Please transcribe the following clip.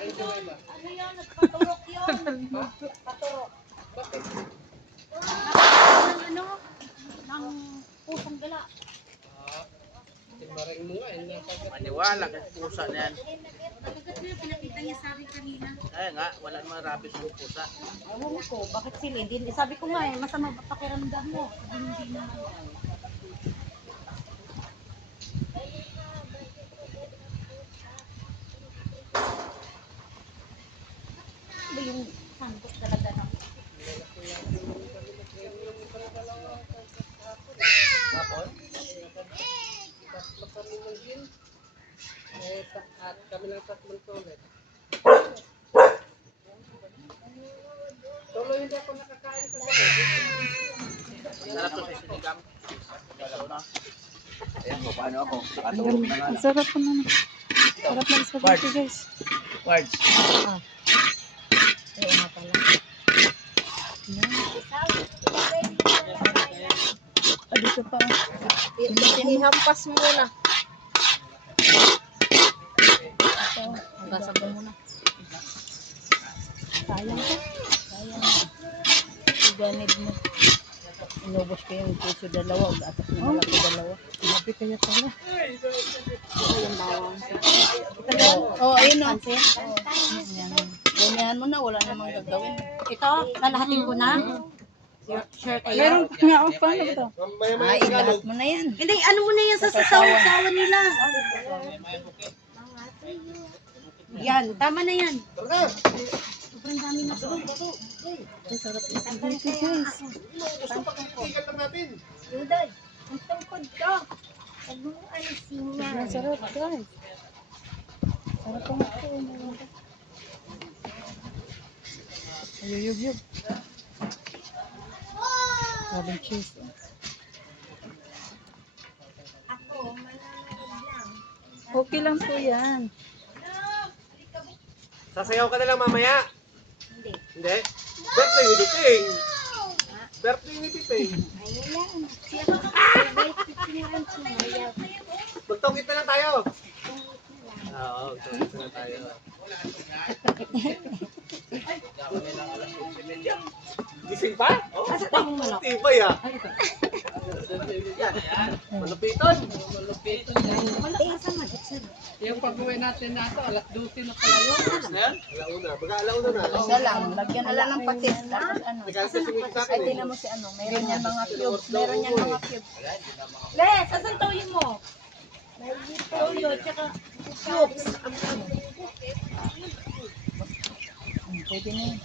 Ano yan? Nagpaturok yun. Paturok. Bakit? Ano? Ng pusong gala. Timbaring mo nga. Maniwala kasi pusa na yan. Pagkat na pinakita niya sa akin kanina. Kaya nga, wala namang rabies yung pusa. Ewan ko, bakit sila? Hindi, sabi ko nga masama ba pakiramdam mo? Hindi naman. Ano ba yung sandok talaga na? Hapon? Tatlo kami ng gin. At kami lang tatlong toilet. Tuloy hindi ako nakakain sa gabi. Sarap to sa sinigang. Ayan ko, paano ako? Nakatulog na nga. Ang sarap po naman. Sarap ng spaghetti, guys. Words. Oo nga pala. Dito pa. Ihampas mo muna. Hugasan mo muna. Sayang ko. Sayang. Iganid mo. Inubos ko yung puso dalawa. Atas na malaki dalawa. Grabe kaya pala. Yung bawang. Oh, ayun o. Ganyan mo na. Wala namang gagawin. Ito, lalahatin ko na. Sure kayo? Meron pa nga. Oh, paano ba ito? Maya-maya Ay, lahat mo na yan. Hindi, ano mo na yan sa sasawa nila. Yan, tama na yan. Sobrang dami na ito. Ang sarap ng spaghetti, guys. Tingnan lang natin. Yuday, ang tungkod ko. Huwag mo alisin yan. Ang sarap, guys. Sarap ang ito. Ayuyub-yub. Grabing cheese. Okay lang po yan. Sasayaw ka na lang mamaya. Hindi. Hindi? Birthday ni Piping. Birthday ni Piping. Ayan. Magtungkit na lang tayo. Oo, magtungkit na lang tayo. Gising pa? Oo. Tibay ah. Malupiton. Yung pag-uwi natin na ito, alas 12 na pala yun. Alauna. Baga alauna na. Isa lang. Lagyan na lang ng patis. Tapos ano. Nagkakasimik sa Ay, akin. tingnan mo si ano. Meron yan mga cubes. Meron yan mga cubes. Le, sasan toyo mo? Toyo, tsaka cubes. Pwede na yun.